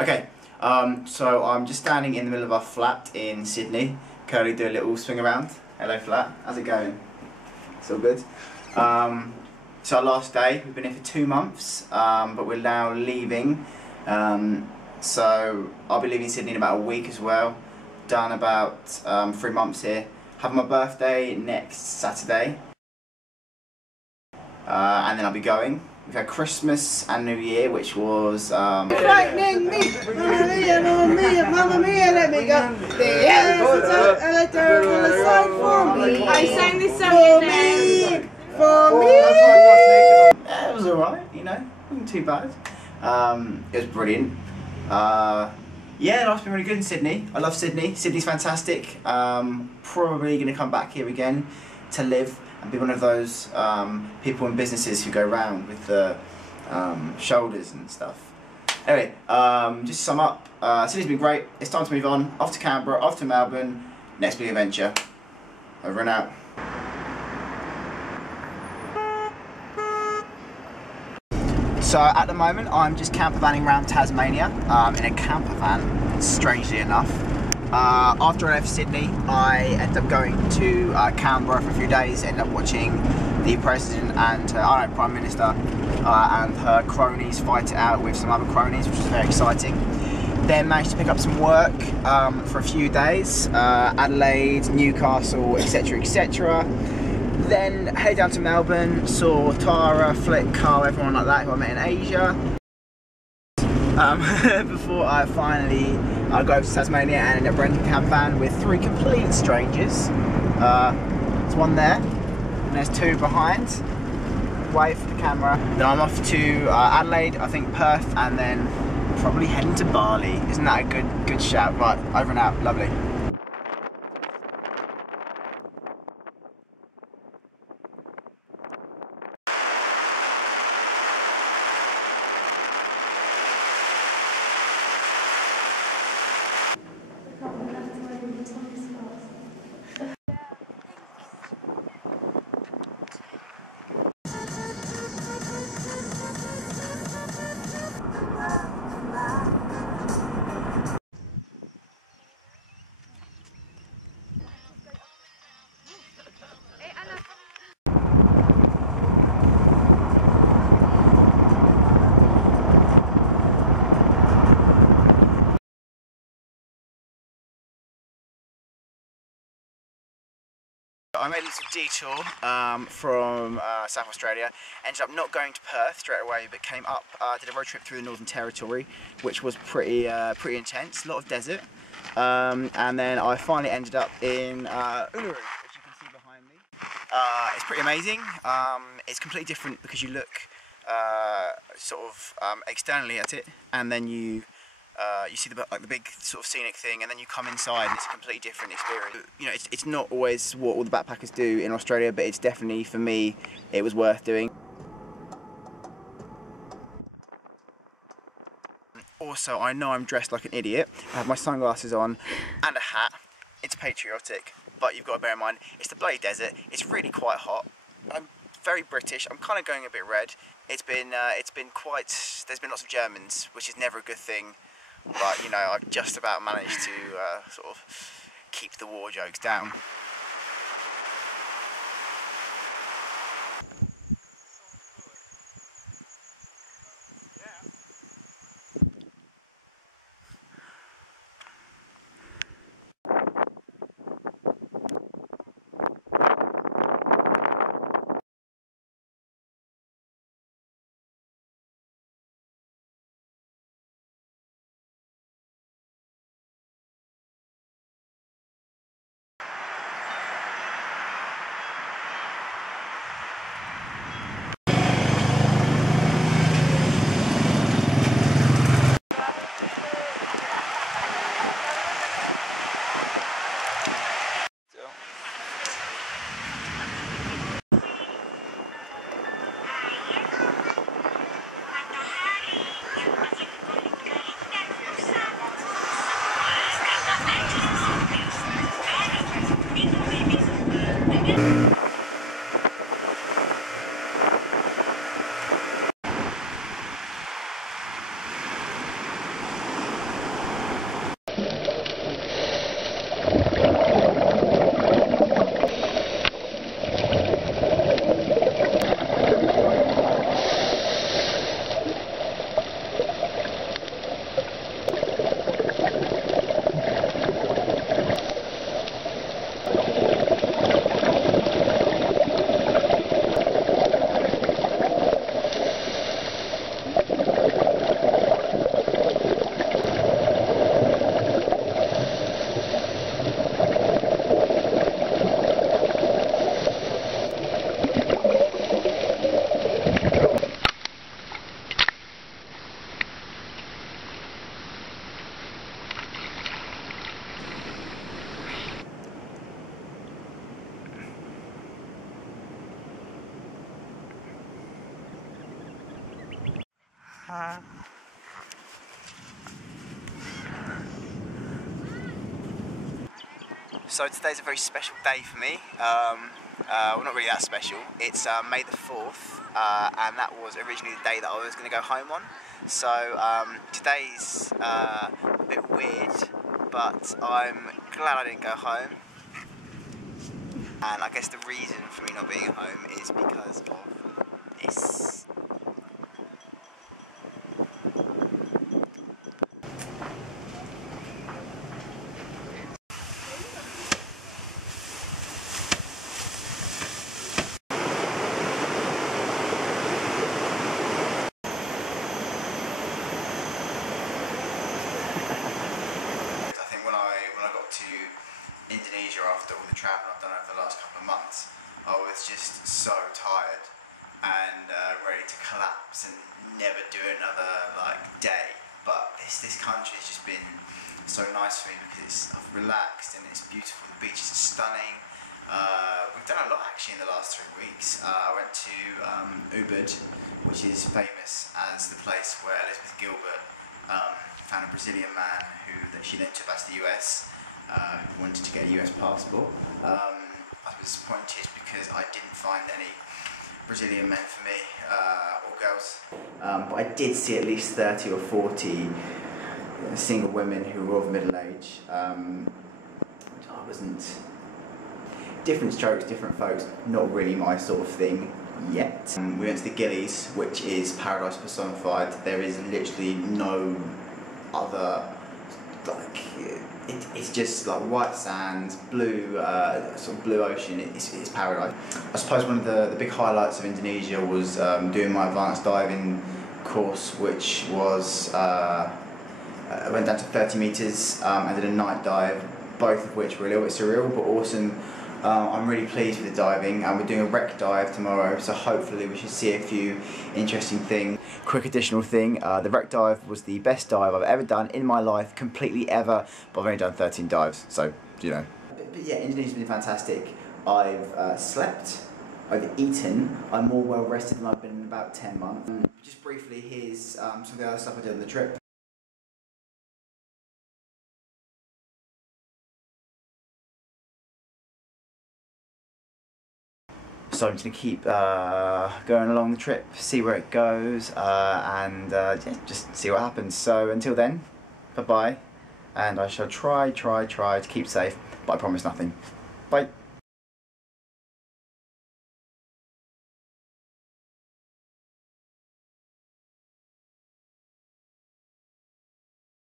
Okay, so I'm just standing in the middle of our flat in Sydney. Currently do a little swing around. Hello flat, how's it going? It's all good. So our last day, we've been here for 2 months, but we're now leaving. So I'll be leaving Sydney in about a week as well. Done about 3 months here. Have my birthday next Saturday. And then I'll be going. We've had Christmas and New Year, which was frightening me, Mamma mia, let me go. The terrible aside for me. I sang this song For me. yeah, it was alright, you know, wasn't too bad. It was brilliant. Yeah, life's been really good in Sydney. I love Sydney. Sydney's fantastic. Probably going to come back here again to live and be one of those people and businesses who go round with the shoulders and stuff. Anyway, just to sum up, Sydney's been great. It's time to move on. Off to Canberra, off to Melbourne. Next big adventure. Over and out. So at the moment I'm just camper vanning around Tasmania in a camper van, strangely enough. After I left Sydney I ended up going to Canberra for a few days, ended up watching the President and Prime Minister and her cronies fight it out with some other cronies, which was very exciting. Then managed to pick up some work for a few days, Adelaide, Newcastle, etc, etc. Then headed down to Melbourne, saw Tara, Flick, Carl, everyone like that who I met in Asia. Before I finally go over to Tasmania and ended up renting a camper van with 3 complete strangers. There's one there, and there's 2 behind. Wave for the camera. Then I'm off to Adelaide, I think Perth, and then probably heading to Bali. Isn't that a good shout? Right, over and out, lovely. I made a little detour from South Australia, ended up not going to Perth straight away, but came up, did a road trip through the Northern Territory, which was pretty intense, a lot of desert, and then I finally ended up in Uluru, which you can see behind me. It's pretty amazing. It's completely different because you look externally at it, and then you see the big sort of scenic thing, and then you come inside and it's a completely different experience. You know, it's not always what all the backpackers do in Australia, but it's definitely, for me, it was worth doing. Also, I know I'm dressed like an idiot. I have my sunglasses on and a hat. It's patriotic, but you've got to bear in mind, it's the bloody desert. It's really quite hot. I'm very British. I'm kind of going a bit red. There's been lots of Germans, which is never a good thing. But, you know, I've just about managed to sort of keep the war jokes down. So today's a very special day for me. Well, not really that special. It's May the 4th, and that was originally the day that I was going to go home on. So today's a bit weird, but I'm glad I didn't go home. And I guess the reason for me not being at home is because of this. When I got to Indonesia after all the travel I've done over the last couple of months, I was just so tired and ready to collapse and never do another day. But this country has just been so nice for me because I've relaxed and it's beautiful. The beaches are stunning. We've done a lot actually in the last 3 weeks. I went to Ubud, which is famous as the place where Elizabeth Gilbert found a Brazilian man that she then took back to the US, who wanted to get a US passport. I was disappointed because I didn't find any Brazilian men for me, or girls. But I did see at least 30 or 40 single women who were of middle age. I wasn't... Different strokes, different folks, not really my sort of thing yet. We went to the Gillies, which is paradise personified. There is literally no other, it's just like white sands, blue, sort of blue ocean. It's paradise. I suppose one of the big highlights of Indonesia was doing my advanced diving course, which was I went down to 30 meters and did a night dive, both of which were a little bit surreal but awesome. I'm really pleased with the diving, and we're doing a wreck dive tomorrow, so hopefully we should see a few interesting things. Quick additional thing, the wreck dive was the best dive I've ever done in my life, completely ever, but I've only done 13 dives, so, you know. But yeah, Indonesia's been fantastic. I've slept, I've eaten, I'm more well rested than I've been in about 10 months. Just briefly, here's some of the other stuff I did on the trip. So I'm just going to keep going along the trip, see where it goes, and yeah, just see what happens. So until then, bye-bye, and I shall try to keep safe, but I promise nothing. Bye.